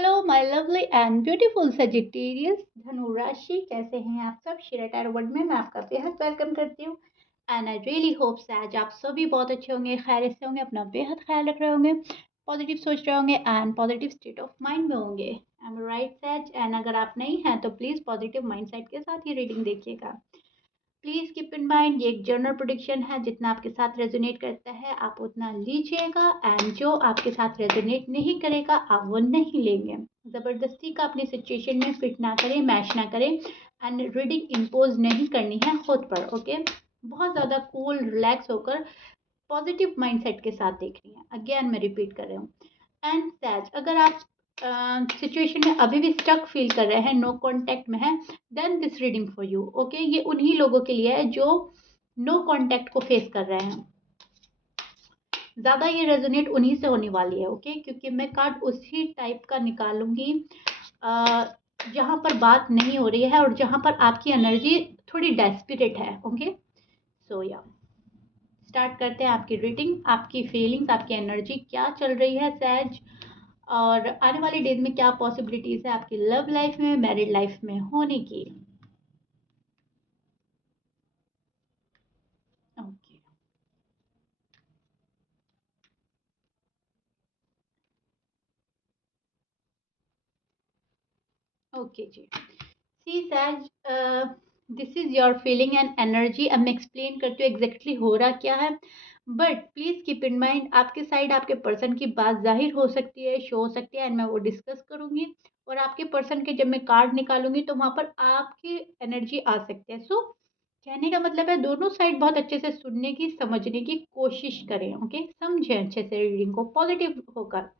Hello my lovely and beautiful Sagittarius धनु राशि, कैसे हैं आप सब। शिरा टैरो वर्ल्ड में मैं आपका बेहद वेलकम करती हूँ एंड आई रियली होप सैज आप सभी बहुत अच्छे होंगे, खैरियत से होंगे, अपना बेहद ख्याल रख रहे होंगे, पॉजिटिव सोच रहे होंगे and positive state of mind में होंगे। I am right says. And अगर आप नहीं हैं तो प्लीज़ पॉजिटिव माइंडसेट के साथ ही रीडिंग देखिएगा। प्लीज़ कीप इन माइंड ये एक जनरल प्रेडिक्शन है, जितना आपके साथ रेजोनेट करता है आप उतना लीजिएगा एंड जो आपके साथ रेजोनेट नहीं करेगा आप वो नहीं लेंगे। ज़बरदस्ती का अपनी सिचुएशन में फिट ना करें, मैच ना करें एंड रीडिंग इम्पोज नहीं करनी है खुद पर। ओके, बहुत ज़्यादा कूल रिलैक्स होकर पॉजिटिव माइंडसेट के साथ देख रही हैं। अगेन मैं रिपीट कर रही हूँ। एंड सैज, अगर आप सिचुएशन में अभी भी स्टक फील कर रहे हैं, नो कांटेक्ट में है, then this reading for you. Okay, ये उन्हीं लोगों के लिए है जो नो कांटेक्ट को फेस कर रहे हैं। ज़्यादा ये रेजोनेट उन्हीं से होने वाली है। ओके, क्योंकि मैं कार्ड उसी टाइप का निकालूंगी जहाँ पर बात नहीं हो रही है और जहाँ पर आपकी एनर्जी थोड़ी डेस्परेट है। ओके, सो या स्टार्ट करते हैं आपकी रीडिंग। आपकी फीलिंग्स, आपकी एनर्जी क्या चल रही है सैज, और आने वाले डेज में क्या पॉसिबिलिटीज है आपकी लव लाइफ में, मैरिड लाइफ में होने की। ओके ओके जी। See says, this is your feeling and energy. अब मैं एक्सप्लेन करती हूँ एग्जैक्टली हो रहा क्या है, but please keep in mind आपके साइड आपके पर्सन की बात जाहिर हो सकती है, शो हो सकती है एंड मैं वो डिस्कस करूंगी। और आपके पर्सन के जब मैं कार्ड निकालूंगी तो वहां पर आपकी एनर्जी आ सकती है। सो कहने का मतलब है दोनों साइड बहुत अच्छे से सुनने की, समझने की कोशिश करें। ओके, समझें अच्छे से रीडिंग को, पॉजिटिव होकर,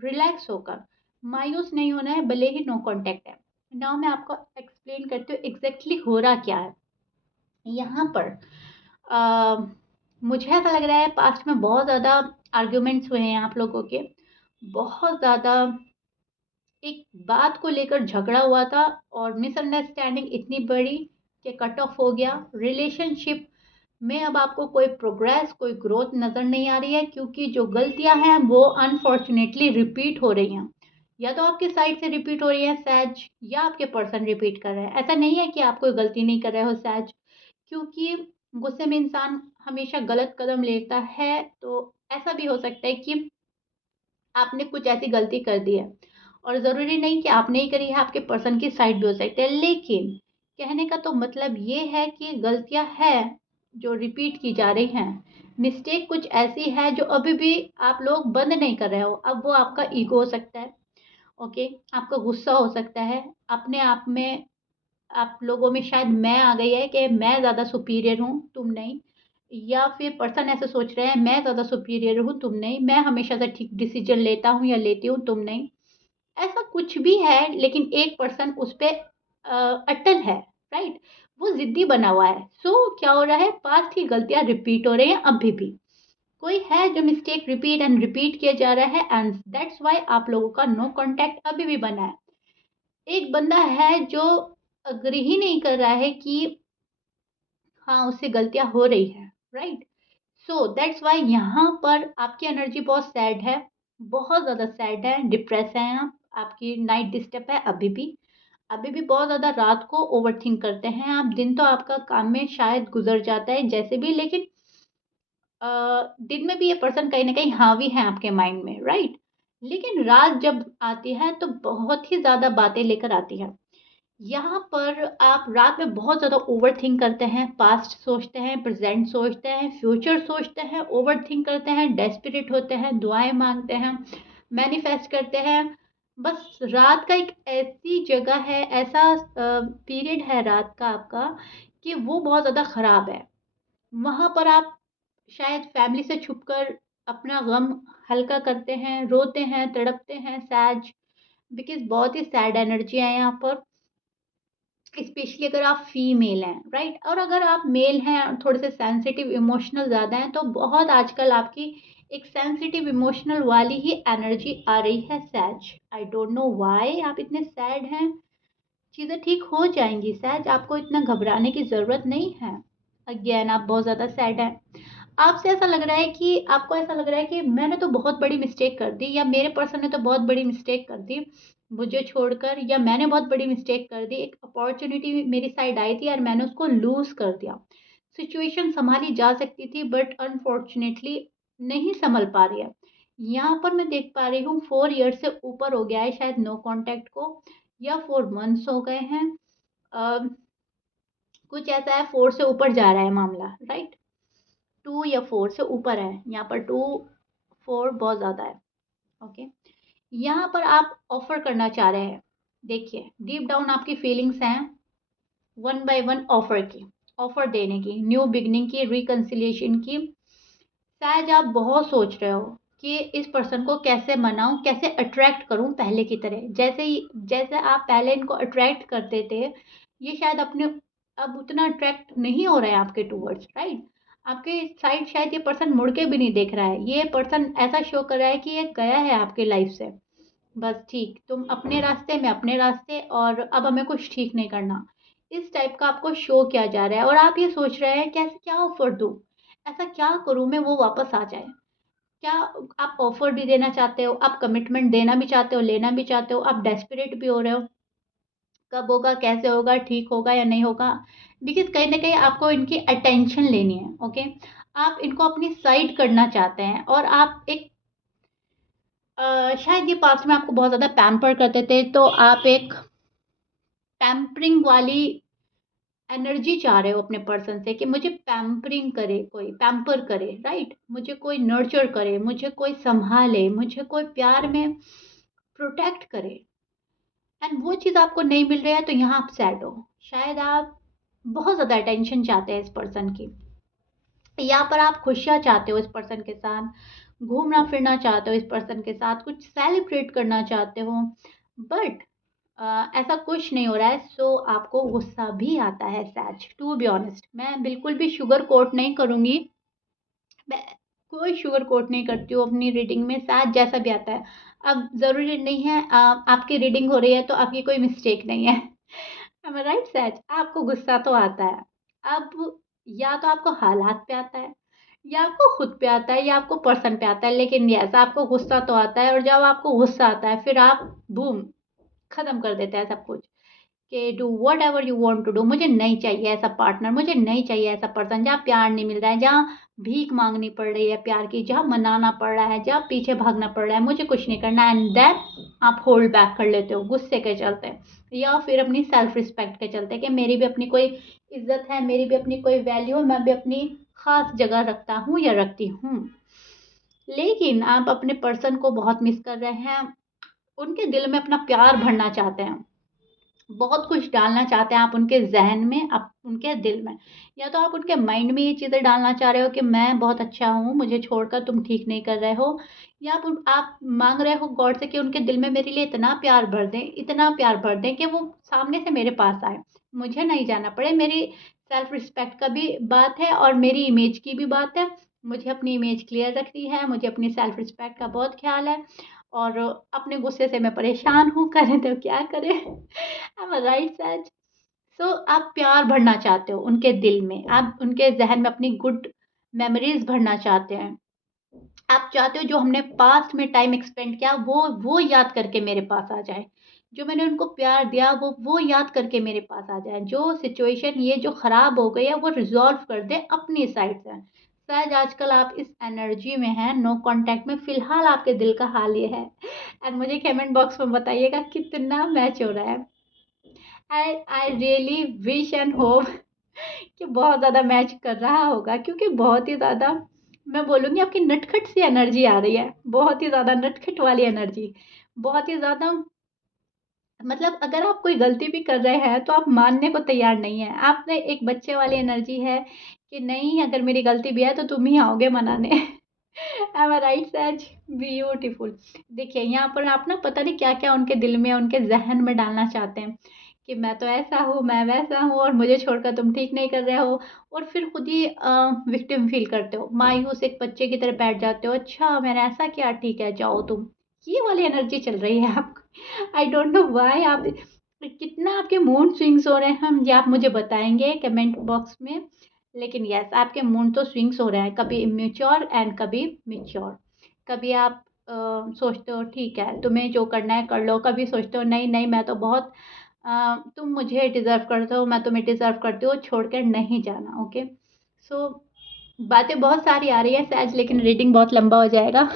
रिलैक्स होकर, मायूस नहीं होना है भले ही नो कांटेक्ट है। नाउ मैं आपको एक्सप्लेन करती हूँ एग्जैक्टली हो रहा क्या है यहाँ पर। अ, मुझे ऐसा लग रहा है पास्ट में बहुत ज़्यादा आर्ग्यूमेंट्स हुए हैं आप लोगों के, बहुत ज़्यादा एक बात को लेकर झगड़ा हुआ था और मिसअंडरस्टैंडिंग इतनी बड़ी कि कट ऑफ हो गया। रिलेशनशिप में अब आपको कोई प्रोग्रेस, कोई ग्रोथ नज़र नहीं आ रही है, क्योंकि जो गलतियां हैं वो अनफॉर्चुनेटली रिपीट हो रही हैं। या तो आपकी साइड से रिपीट हो रही है सैज, या आपके पर्सन रिपीट कर रहे हैं। ऐसा नहीं है कि आप कोई गलती नहीं कर रहे हो सैज, क्योंकि गुस्से में इंसान हमेशा गलत कदम लेता है। तो ऐसा भी हो सकता है कि आपने कुछ ऐसी गलती कर दी है, और ज़रूरी नहीं कि आपने ही करी है, आपके पर्सन की साइड भी हो सकती है। लेकिन कहने का तो मतलब ये है कि गलतियां हैं जो रिपीट की जा रही हैं। मिस्टेक कुछ ऐसी है जो अभी भी आप लोग बंद नहीं कर रहे हो। अब वो आपका ईगो हो सकता है, ओके, आपका गुस्सा हो सकता है, अपने आप में आप लोगों में शायद मैं आ गई है कि मैं ज़्यादा सुपीरियर हूँ, तुम नहीं। या फिर पर्सन ऐसे सोच रहे हैं मैं ज़्यादा सुपीरियर हूँ, तुम नहीं, मैं हमेशा से ठीक डिसीजन लेता हूँ या लेती हूँ, तुम नहीं। ऐसा कुछ भी है, लेकिन एक पर्सन उस पे अटल है, राइट, वो जिद्दी बना हुआ है। सो क्या हो रहा है, पास्ट की गलतियां रिपीट हो रही हैं अभी भी। कोई है जो मिस्टेक रिपीट एंड रिपीट किया जा रहा है एंड दैट्स वाई आप लोगों का नो कांटेक्ट अभी भी बना है। एक बंदा है जो अग्री ही नहीं कर रहा है कि हाँ उससे गलतियां हो रही है, राइट। सो दैट्स वाई यहाँ पर आपकी एनर्जी बहुत सैड है, बहुत ज़्यादा सैड है, डिप्रेस है आप। आपकी नाइट डिस्टर्ब है अभी भी बहुत ज़्यादा। रात को ओवर थिंक करते हैं आप, दिन तो आपका काम में शायद गुजर जाता है जैसे भी, लेकिन दिन में भी ये पर्सन कहीं ना कहीं हावी है आपके माइंड में, राइट। लेकिन रात जब आती है तो बहुत ही ज़्यादा बातें लेकर आती है। यहाँ पर आप रात में बहुत ज़्यादा ओवर थिंक करते हैं, पास्ट सोचते हैं, प्रेजेंट सोचते हैं, फ्यूचर सोचते हैं, ओवर थिंक करते हैं, डेस्परेट होते हैं, दुआएं मांगते हैं, मैनिफेस्ट करते हैं। बस रात का एक ऐसी जगह है, ऐसा पीरियड है रात का आपका कि वो बहुत ज़्यादा ख़राब है। वहाँ पर आप शायद फैमिली से छुपकर अपना गम हल्का करते हैं, रोते हैं, तड़पते हैं सैज, बिकॉज बहुत ही सैड एनर्जी है यहाँ पर। स्पेशली अगर आप फीमेल हैं, राइट, और अगर आप मेल हैं और थोड़े से सेंसिटिव इमोशनल ज़्यादा हैं तो बहुत आजकल आपकी एक सेंसिटिव इमोशनल वाली ही एनर्जी आ रही है सैज। आई डोंट नो व्हाई आप इतने सैड हैं। चीज़ें ठीक हो जाएंगी सैज, आपको इतना घबराने की ज़रूरत नहीं है। अगेन आप बहुत ज़्यादा सैड हैं। आपसे ऐसा लग रहा है कि आपको ऐसा लग रहा है कि मैंने तो बहुत बड़ी मिस्टेक कर दी, या मेरे पर्सन ने तो बहुत बड़ी मिस्टेक कर दी मुझे छोड़कर, या मैंने बहुत बड़ी मिस्टेक कर दी, एक अपॉर्चुनिटी मेरी साइड आई थी और मैंने उसको लूज कर दिया। सिचुएशन संभाली जा सकती थी बट अनफॉर्चुनेटली नहीं संभल पा रही है। यहाँ पर मैं देख पा रही हूँ 4 ईयर से ऊपर हो गया है शायद नो कांटेक्ट को, या 4 मंथ्स हो गए हैं। अ, कुछ ऐसा है, 4 से ऊपर जा रहा है मामला, राइट। 2 या 4 से ऊपर है, यहाँ पर 2 4 बहुत ज़्यादा है। ओके, यहाँ पर आप ऑफर करना चाह रहे हैं। देखिए डीप डाउन आपकी फीलिंग्स हैं वन बाय वन ऑफर की, ऑफर देने की, न्यू बिगनिंग की, रिकन्सिलिएशन की। शायद आप बहुत सोच रहे हो कि इस पर्सन को कैसे मनाऊं, कैसे अट्रैक्ट करूं पहले की तरह, जैसे आप पहले इनको अट्रैक्ट करते थे, ये शायद अपने अब उतना अट्रैक्ट नहीं हो रहा है आपके टूवर्ड्स, राइट। आपके साइड शायद ये पर्सन मुड़ के भी नहीं देख रहा है, ये पर्सन ऐसा शो कर रहा है कि ये गया है आपके लाइफ से, बस ठीक, तुम अपने रास्ते में अपने रास्ते, और अब हमें कुछ ठीक नहीं करना। इस टाइप का आपको शो किया जा रहा है और आप ये सोच रहे हैं कैसे, क्या ऑफर दूं, ऐसा क्या करूं मैं वो वापस आ जाए। क्या आप ऑफर भी देना चाहते हो, आप कमिटमेंट देना भी चाहते हो, लेना भी चाहते हो, आप डेस्परेट भी हो रहे हो, कब होगा, कैसे होगा, ठीक होगा या नहीं होगा। बिकॉज कहीं ना कहीं आपको इनकी अटेंशन लेनी है। ओके, आप इनको अपनी साइड करना चाहते हैं, और आप एक शायद ये पास्ट में आपको बहुत ज़्यादा पैम्पर करते थे, तो आप एक पैम्परिंग वाली एनर्जी चाह रहे हो अपने पर्सन से कि मुझे पैम्परिंग करे, कोई पैम्पर करे, राइट, मुझे कोई नर्चर करे, मुझे कोई संभाले, मुझे कोई प्यार में प्रोटेक्ट करे। एंड वो चीज़ आपको नहीं मिल रहा है, तो यहाँ आप सैड हो। शायद आप बहुत ज़्यादा अटेंशन चाहते हैं इस पर्सन की, यहाँ पर आप खुशियाँ चाहते हो इस पर्सन के साथ, घूमना फिरना चाहते हो इस पर्सन के साथ, कुछ सेलिब्रेट करना चाहते हो, बट ऐसा कुछ नहीं हो रहा है। सो आपको गुस्सा भी आता है सच, टू बी ऑनेस्ट। मैं बिल्कुल भी शुगर कोट नहीं करूँगी, मैं कोई शुगर कोट नहीं करती हूँ अपनी रीडिंग में, सच जैसा भी आता है। अब ज़रूरी नहीं है आपकी रीडिंग हो रही है तो आपकी कोई मिस्टेक नहीं है। am I राइट सच, आपको गुस्सा तो आता है। अब या तो आपको हालात पे आता है, या आपको खुद पे आता है, या आपको पर्सन पे आता है, लेकिन यस आपको गुस्सा तो आता है। और जब आपको गुस्सा आता है फिर आप बूम खत्म कर देते हैं सब कुछ, कि do whatever you want to do. मुझे नहीं चाहिए ऐसा पार्टनर, मुझे नहीं चाहिए ऐसा पर्सन जहाँ प्यार नहीं मिल रहा है, जहाँ भीख मांगनी पड़ रही है प्यार की, जहाँ मनाना पड़ रहा है, जहाँ पीछे भागना पड़ रहा है, मुझे कुछ नहीं करना। एंड देन आप होल्ड बैक कर लेते हो गुस्से के चलते, या फिर अपनी सेल्फ रिस्पेक्ट के चलते, कि मेरी भी अपनी कोई इज्जत है, मेरी भी अपनी कोई वैल्यू है, मैं भी अपनी खास जगह रखता हूँ या रखती हूँ। लेकिन आप अपने पर्सन को बहुत मिस कर रहे हैं, उनके दिल में अपना प्यार भरना चाहते हैं, बहुत कुछ डालना चाहते हैं आप उनके ज़हन में, आप उनके दिल में, या तो आप उनके माइंड में ये चीज़ें डालना चाह रहे हो कि मैं बहुत अच्छा हूँ, मुझे छोड़कर तुम ठीक नहीं कर रहे हो, या आप मांग रहे हो गॉड से कि उनके दिल में मेरे लिए इतना प्यार भर दें, इतना प्यार भर दें कि वो सामने से मेरे पास आए, मुझे नहीं जाना पड़े। मेरी सेल्फ रिस्पेक्ट का भी बात है और मेरी इमेज की भी बात है, मुझे अपनी इमेज क्लियर रखनी है, मुझे अपनी सेल्फ रिस्पेक्ट का बहुत ख्याल है, और अपने गुस्से से मैं परेशान हूँ, करें तो क्या करें। आई एम राइट सच। सो आप प्यार भरना चाहते हो उनके दिल में, आप उनके जहन में अपनी गुड मेमोरीज भरना चाहते हैं। आप चाहते हो जो हमने पास्ट में टाइम एक्सपेंड किया वो याद करके मेरे पास आ जाए, जो मैंने उनको प्यार दिया वो याद करके मेरे पास आ जाए, जो सिचुएशन ये जो खराब हो गई है वो रिजॉल्व कर दे अपनी साइड से। शायद आजकल आप इस एनर्जी में हैं, नो कांटेक्ट में, फिलहाल आपके दिल का हाल ये है। एंड मुझे कमेंट बॉक्स में बताइएगा कितना मैच हो रहा है। I really wish and hope कि बहुत ज़्यादा मैच कर रहा होगा, क्योंकि बहुत ही ज़्यादा, मैं बोलूँगी आपकी नटखट सी एनर्जी आ रही है, बहुत ही ज़्यादा नटखट वाली एनर्जी, बहुत ही ज़्यादा, मतलब अगर आप कोई गलती भी कर रहे हैं तो आप मानने को तैयार नहीं है। आपने एक बच्चे वाली एनर्जी है कि नहीं, अगर मेरी गलती भी है तो तुम ही आओगे मनाने। एम आई राइट सच, ब्यूटीफुल। देखिए यहाँ पर आप ना पता नहीं क्या क्या उनके दिल में, उनके जहन में डालना चाहते हैं कि मैं तो ऐसा हूँ, मैं वैसा हूँ, और मुझे छोड़कर तुम ठीक नहीं कर रहे हो, और फिर खुद ही विक्टिम फील करते हो, मायूस एक बच्चे की तरह बैठ जाते हो, अच्छा मैंने ऐसा किया, ठीक है जाओ तुम। ये वाली एनर्जी चल रही है आपको। आई डोंट नो व्हाई आप कितना आपके मूड स्विंग्स हो रहे हैं, हम ये आप मुझे बताएंगे कमेंट बॉक्स में। लेकिन यस, आपके मूड तो स्विंग्स हो रहे हैं, कभी इमेच्योर एंड कभी मैच्योर। कभी आप सोचते हो ठीक है, तुम्हें जो करना है कर लो, कभी सोचते हो नहीं नहीं मैं तो बहुत तुम मुझे डिज़र्व करते हो, मैं तुम्हें डिज़र्व करती हूँ, छोड़ कर नहीं जाना। ओके, सो बातें बहुत सारी आ रही है सहज, लेकिन रीडिंग बहुत लंबा हो जाएगा।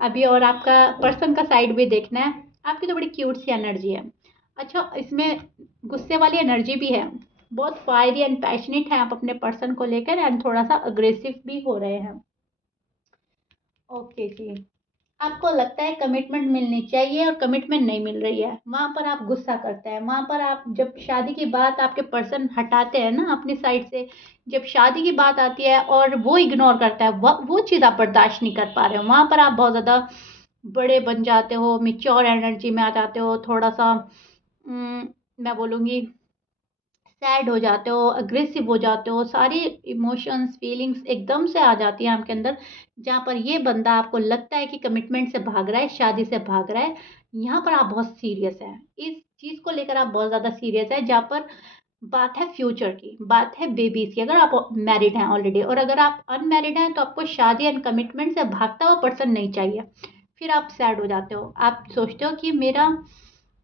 अभी और आपका पर्सन का साइड भी देखना है। आपकी तो बड़ी क्यूट सी एनर्जी है। अच्छा, इसमें गुस्से वाली एनर्जी भी है। बहुत फायरी एंड पैशनेट है आप अपने पर्सन को लेकर, एंड थोड़ा सा अग्रेसिव भी हो रहे हैं। ओके जी, आपको लगता है कमिटमेंट मिलनी चाहिए और कमिटमेंट नहीं मिल रही है, वहां पर आप गुस्सा करते हैं। वहां पर आप जब शादी की बात आपके पर्सन हटाते हैं ना अपनी साइड से, जब शादी की बात आती है और वो इग्नोर करता है, वो चीज़ आप बर्दाश्त नहीं कर पा रहे हो, वहां पर आप बहुत ज़्यादा बड़े बन जाते हो, मिच्योर एनर्जी में आ जाते हो, थोड़ा सा मैं बोलूँगी सैड हो जाते हो, अग्रेसिव हो जाते हो, सारी इमोशंस फीलिंग्स एकदम से आ जाती हैं आपके अंदर। जहाँ पर ये बंदा आपको लगता है कि कमिटमेंट से भाग रहा है, शादी से भाग रहा है, यहाँ पर आप बहुत सीरियस हैं। इस चीज़ को लेकर आप बहुत ज़्यादा सीरियस है, जहाँ पर बात है फ्यूचर की, बात है बेबीज़ की। अगर आप मैरिड हैं ऑलरेडी, और अगर आप अनमैरिड हैं, तो आपको शादी एंड कमिटमेंट से भागता हुआ पर्सन नहीं चाहिए। फिर आप सैड हो जाते हो, आप सोचते हो कि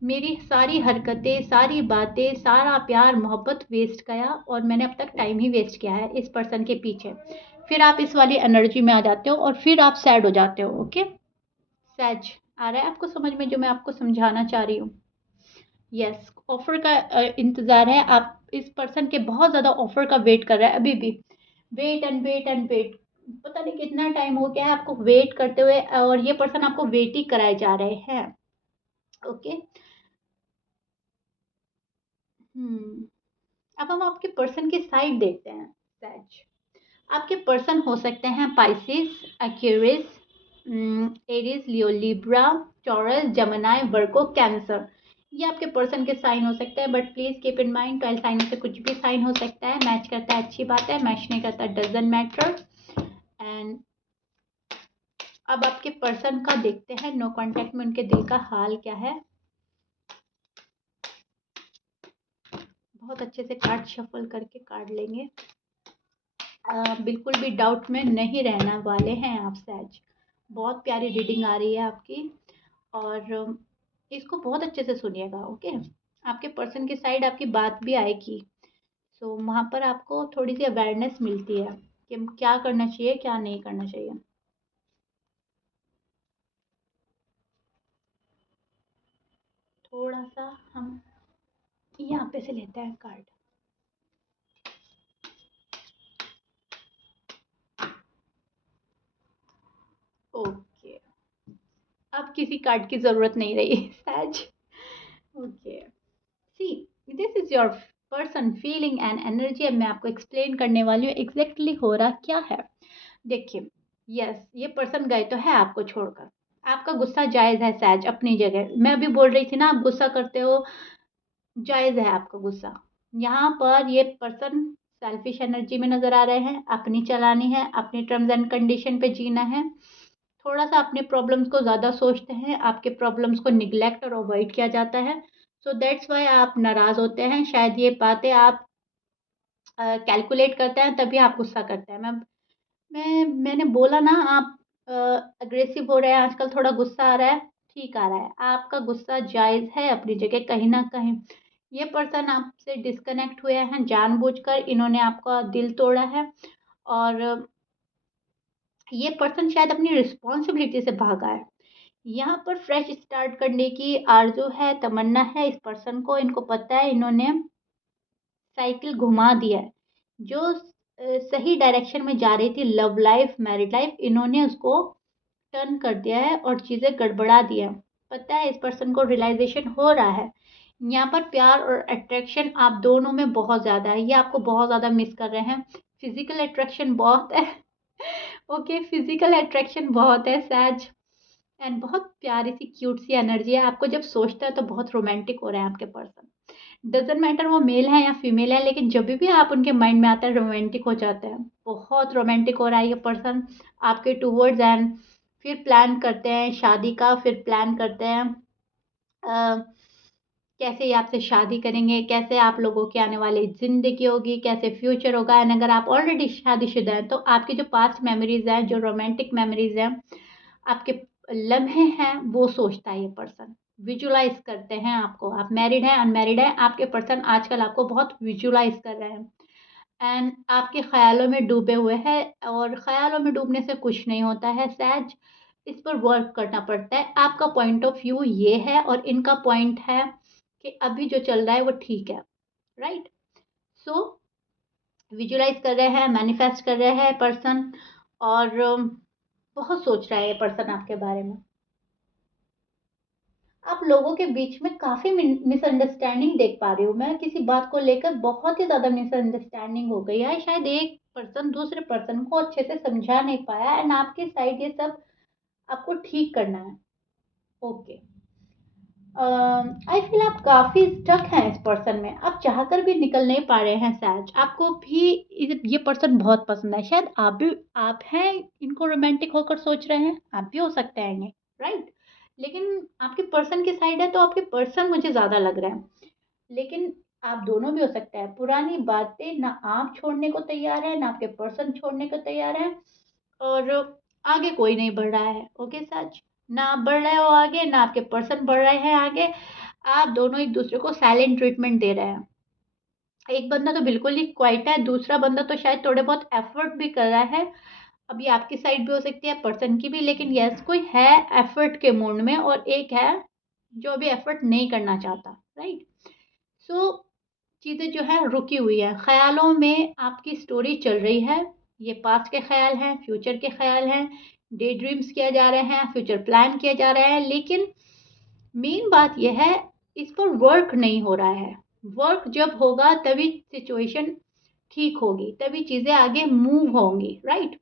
मेरी सारी हरकतें, सारी बातें, सारा प्यार मोहब्बत वेस्ट गया, और मैंने अब तक टाइम ही वेस्ट किया है इस पर्सन के पीछे। फिर आप इस वाली एनर्जी में आ जाते हो और फिर आप सैड हो जाते हो। ओके, सैज आ रहा है आपको समझ में जो मैं आपको समझाना चाह रही हूँ? यस, ऑफर का इंतजार है। आप इस पर्सन के बहुत ज़्यादा ऑफर का वेट कर रहा है अभी भी। Wait and wait and wait, पता नहीं कितना टाइम हो गया है आपको वेट करते हुए, और ये पर्सन आपको वेट ही कराए जा रहे हैं। ओके। हम्म, अब हम आपके पर्सन की साइड देखते हैं। सैज, आपके पर्सन हो सकते हैं Pisces, Aquarius, Aries, Leo, Libra, Taurus, Gemini, Virgo, Cancer. ये आपके पर्सन के साइन हो सकते हैं, but please keep in mind 12 sign में से कुछ भी साइन हो सकता है। मैच करता है अच्छी बात है, मैच नहीं करता डजंट मैटर। एंड अब आपके पर्सन का देखते हैं नो कांटेक्ट में उनके दिल का हाल क्या है। बहुत अच्छे से कार्ड शफल करके कार्ड लेंगे। बिल्कुल भी डाउट में नहीं रहने वाले हैं आप सैज। बहुत प्यारी रीडिंग आ रही है आपकी, और इसको बहुत अच्छे से सुनिएगा। ओके, आपके पर्सन की साइड आपकी बात भी आएगी, सो वहाँ पर आपको थोड़ी सी अवेयरनेस मिलती है कि क्या करना चाहिए क्या नहीं करना चाहिए। थोड़ा सा हम यहाँ पे से लेते हैं कार्ड। ओके, अब किसी कार्ड की ज़रूरत नहीं रही says. Okay, see, this is your person feeling and energy. अब मैं आपको एक्सप्लेन करने वाली हूँ एग्जैक्टली हो रहा क्या है। देखिए, यस, ये पर्सन गए तो है आपको छोड़कर। आपका गुस्सा जायज़ है सैज, अपनी जगह। मैं अभी बोल रही थी ना, आप गुस्सा करते हो, जायज़ है आपका गुस्सा। यहाँ पर ये पर्सन सेल्फिश एनर्जी में नज़र आ रहे हैं, अपनी चलानी है, अपनी टर्म्स एंड कंडीशन पे जीना है। थोड़ा सा अपने प्रॉब्लम्स को ज़्यादा सोचते हैं, आपके प्रॉब्लम्स को निग्लेक्ट और अवॉइड किया जाता है। सो दैट्स वाई आप नाराज़ होते हैं। शायद ये बातें आप कैलकुलेट करते हैं, तभी आप गुस्सा करते हैं। मैंने बोला ना, आप अग्रेसिव हो रहे हैं आजकल, थोड़ा गुस्सा आ रहा है, ठीक आ रहा है। आपका गुस्सा जायज़ है अपनी जगह कहीं न कहीं। ये पर्सन आपसे डिस्कनेक्ट हुए हैं जानबूझकर, इन्होंने आपका दिल तोड़ा है, और ये पर्सन शायद अपनी रिस्पॉन्सिबिलिटी से भागा है। यहाँ पर फ्रेश स्टार्ट करने की आरज़ू है, तमन्ना है इस पर्सन को। इनको पता है इन्होंने साइकिल घुमा दिया है। जो सही डायरेक्शन में जा रही थी, लव लाइफ, मैरिड लाइफ, इन्होंने उसको टर्न कर दिया है और चीज़ें गड़बड़ा दी है। पता है इस पर्सन को रियलाइजेशन हो रहा है। यहाँ पर प्यार और अट्रैक्शन आप दोनों में बहुत ज़्यादा है, ये आपको बहुत ज़्यादा मिस कर रहे हैं। फिजिकल अट्रैक्शन बहुत है। ओके, फिजिकल अट्रैक्शन बहुत है सैज, एंड बहुत प्यारी सी क्यूट सी एनर्जी है। आपको जब सोचता है तो बहुत रोमांटिक हो रहे हैं आपके पर्सन। डजेंट मैटर वो मेल है या फीमेल है, लेकिन जब भी आप उनके माइंड में आते हैं रोमांटिक हो जाते हैं। बहुत रोमांटिक हो रहा है ये पर्सन आपके टूवर्ड्स, एंड फिर प्लान करते हैं शादी का, फिर प्लान करते हैं कैसे ये आपसे शादी करेंगे, कैसे आप लोगों की आने वाली ज़िंदगी होगी, कैसे फ्यूचर होगा। एंड अगर आप ऑलरेडी शादीशुदा हैं तो आपकी जो पास्ट मेमोरीज़ हैं, जो रोमांटिक मेमोरीज़ हैं, आपके लम्हे हैं, वो सोचता है ये पर्सन। विजुअलाइज़ करते हैं आपको। आप मैरिड हैं, अनमैरिड हैं, आपके पर्सन आजकल आपको बहुत विजुअलाइज़ कर रहे हैं एंड आपके ख़्यालों में डूबे हुए हैं। और ख़्यालों में डूबने से कुछ नहीं होता है सहज, इस पर वर्क करना पड़ता है। आपका पॉइंट ऑफ व्यू ये है और इनका पॉइंट है कि अभी जो चल रहा है वो ठीक है, राइट? सो विजुअलाइज़ कर रहे हैं, मैनिफेस्ट कर रहे हैं पर्सन, और बहुत सोच रहा है ये पर्सन आपके बारे में। आप लोगों के बीच में काफ़ी मिसअंडरस्टैंडिंग देख पा रही हूँ मैं। किसी बात को लेकर बहुत ही ज़्यादा मिसअंडरस्टैंडिंग हो गई है। शायद एक पर्सन दूसरे पर्सन को अच्छे से समझा नहीं पाया एंड आपकी साइड ये सब आपको ठीक करना है। ओके, आई फील आप काफ़ी स्टक हैं इस पर्सन में। आप चाहकर भी निकल नहीं पा रहे हैं सहज। आपको भी ये पर्सन बहुत पसंद है। शायद आप हैं इनको रोमांटिक होकर सोच रहे हैं। आप भी हो सकते हैं ये, राइट? लेकिन आपके पर्सन की साइड है तो आपके पर्सन मुझे ज़्यादा लग रहा है। लेकिन आप दोनों भी हो सकते हैं। पुरानी बातें ना आप छोड़ने को तैयार है, ना आपके पर्सन छोड़ने को तैयार है, और आगे कोई नहीं बढ़ रहा है। ओके सच, ना आप बढ़ रहे हो आगे, ना आपके पर्सन बढ़ रहे हैं आगे। आप दोनों एक दूसरे को साइलेंट ट्रीटमेंट दे रहे हैं। एक बंदा तो बिल्कुल ही क्वाइट है, दूसरा बंदा तो शायद थोड़े बहुत एफर्ट भी कर रहा है। अब ये आपकी साइड भी हो सकती है, पर्सन की भी, लेकिन यस कोई है एफर्ट के मूड में और एक है जो अभी एफर्ट नहीं करना चाहता, राइट? सो चीज़ें जो है रुकी हुई है। ख्यालों में आपकी स्टोरी चल रही है। ये पास्ट के ख्याल हैं, फ्यूचर के ख्याल हैं, डे ड्रीम्स किया जा रहे हैं, फ्यूचर प्लान किया जा रहा है। लेकिन मेन बात यह है, इस पर वर्क नहीं हो रहा है। वर्क जब होगा तभी सिचुएशन ठीक होगी, तभी चीज़ें आगे मूव होंगी, राइट?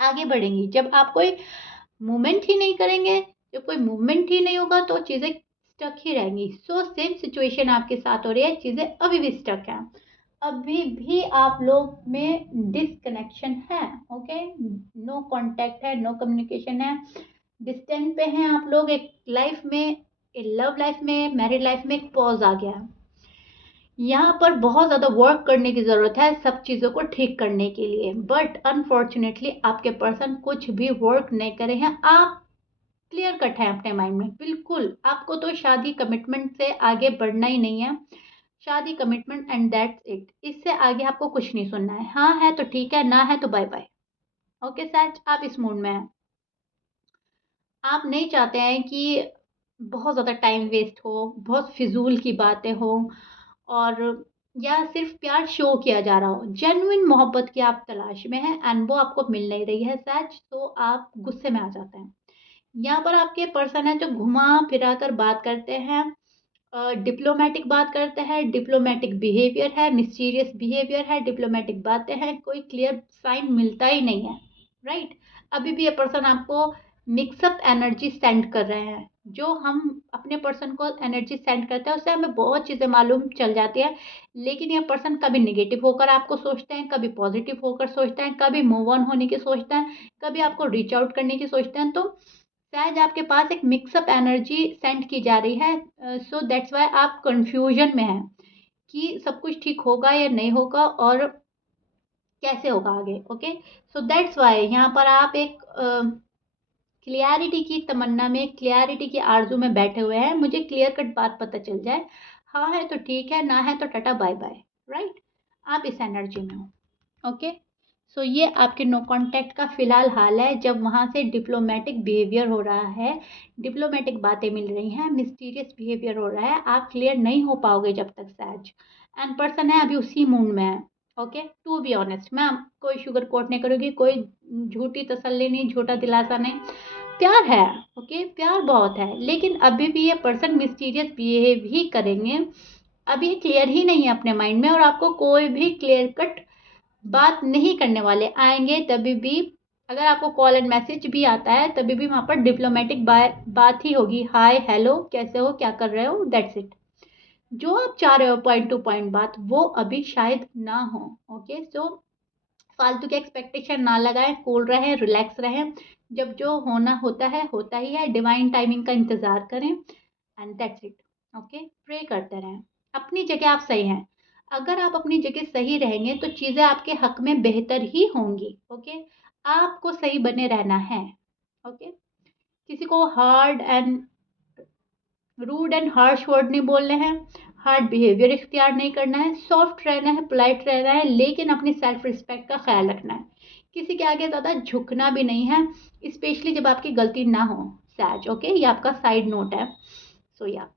आगे बढ़ेंगी। जब आप कोई मूवमेंट ही नहीं करेंगे, जब कोई मूवमेंट ही नहीं होगा तो चीज़ें स्टक ही रहेंगी। सो सेम सिचुएशन आपके साथ हो रही है, चीज़ें अभी भी स्टक हैं। अभी भी आप लोग में डिसकनेक्शन है। ओके, नो कांटेक्ट है, नो कम्युनिकेशन है, डिस्टेंस पे हैं आप लोग। एक लाइफ में, लव लाइफ में, मैरिड लाइफ में एक पॉज आ गया है। यहाँ पर बहुत ज़्यादा वर्क करने की ज़रूरत है सब चीज़ों को ठीक करने के लिए, बट अनफॉर्चुनेटली आपके पर्सन कुछ भी वर्क नहीं करे हैं। आप क्लियर कट है अपने माइंड में, बिल्कुल आपको तो शादी कमिटमेंट से आगे बढ़ना ही नहीं है। शादी कमिटमेंट एंड दैट्स इट, इससे आगे आपको कुछ नहीं सुनना है। हाँ है तो ठीक है, ना है तो बाय बाय। ओके सच, आप इस मूड में हैं। आप नहीं चाहते हैं कि बहुत ज़्यादा टाइम वेस्ट हो, बहुत फिजूल की बातें हो, और या सिर्फ प्यार शो किया जा रहा हो। जेन्युइन मोहब्बत की आप तलाश में हैं एंड वो आपको मिल नहीं रही है सच, तो आप गुस्से में आ जाते हैं। यहाँ पर आपके पर्सन है जो घुमा फिरा कर बात करते हैं, डिप्लोमेटिक बात करते हैं, डिप्लोमेटिक बिहेवियर है, मिस्टीरियस बिहेवियर है, डिप्लोमेटिक बातें हैं, कोई क्लियर साइन मिलता ही नहीं है, राइट? अभी भी ये पर्सन आपको मिक्सअप एनर्जी सेंड कर रहे हैं। जो हम अपने पर्सन को एनर्जी सेंड करते हैं उससे हमें बहुत चीज़ें मालूम चल जाती है। लेकिन ये पर्सन कभी निगेटिव होकर आपको सोचते हैं, कभी पॉजिटिव होकर सोचते हैं, कभी मूव ऑन होने की सोचते हैं, कभी आपको रीच आउट करने की सोचते हैं। तो शायद आपके पास एक मिक्सअप एनर्जी सेंड की जा रही है। सो दैट्स वाई आप कंफ्यूजन में हैं कि सब कुछ ठीक होगा या नहीं होगा और कैसे होगा आगे। ओके, सो दैट्स वाई यहाँ पर आप एक क्लियरिटी की तमन्ना में, क्लियरिटी की आरजू में बैठे हुए हैं। मुझे क्लियर कट बात पता चल जाए, हाँ है तो ठीक है, ना है तो टाटा बाय बाय, राइट? आप इस एनर्जी में हो। ओके, सो ये आपके नो कांटेक्ट का फिलहाल हाल है। जब वहाँ से डिप्लोमेटिक बिहेवियर हो रहा है, डिप्लोमेटिक बातें मिल रही हैं, मिस्टीरियस बिहेवियर हो रहा है, आप क्लियर नहीं हो पाओगे जब तक सहज। एंड पर्सन है अभी उसी मूड में है। ओके, टू बी ऑनेस्ट, मैं कोई शुगर कोट नहीं करूँगी, कोई झूठी तसल्ली नहीं, झूठा दिलासा नहीं। प्यार है, ओके, प्यार बहुत है, लेकिन अभी भी ये पर्सन मिस्टीरियस बिहेव ही करेंगे। अभी क्लियर ही नहीं है अपने माइंड में और आपको कोई भी क्लियर कट बात नहीं करने वाले। आएंगे तभी भी, अगर आपको कॉल एंड मैसेज भी आता है तभी भी वहाँ पर डिप्लोमेटिक बात ही होगी। हाय हेलो, कैसे हो, क्या कर रहे हो, दैट्स इट। जो आप चाह रहे हो पॉइंट टू पॉइंट बात, वो अभी शायद ना हो। ओके, सो फालतू के एक्सपेक्टेशन ना लगाएं, कूल रहें, रिलैक्स रहें। जब जो होना होता है होता ही है। डिवाइन टाइमिंग का इंतज़ार करें and that's it. Okay, pray करते रहें। अपनी जगह आप सही हैं। अगर आप अपनी जगह सही रहेंगे तो चीज़ें आपके हक में बेहतर ही होंगी। ओके, आपको सही बने रहना है। ओके, किसी को रूड एंड हार्श वर्ड नहीं बोलने हैं, हार्ड बिहेवियर इख्तियार नहीं करना है, सॉफ्ट रहना है, पोलाइट रहना है, लेकिन अपनी सेल्फ रिस्पेक्ट का ख्याल रखना है। किसी के आगे ज़्यादा झुकना भी नहीं है, स्पेशली जब आपकी गलती ना हो। सैज, ओके, ये आपका साइड नोट है। सो या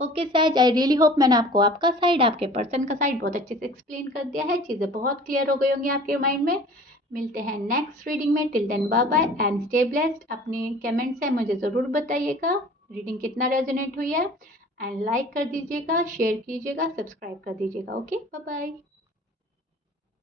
ओके सैज, आई रियली होप मैंने आपको आपका साइड, आपके पर्सन का साइड बहुत अच्छे से एक्सप्लेन कर दिया है। चीज़ें बहुत क्लियर हो गई होंगी आपके माइंड में। मिलते हैं नेक्स्ट रीडिंग में। Till then bye bye and stay blessed. अपने कमेंट्स है मुझे ज़रूर बताइएगा रीडिंग कितना रेजोनेट हुई है, एंड लाइक कर दीजिएगा, शेयर कीजिएगा, सब्सक्राइब कर दीजिएगा। Okay, bye bye.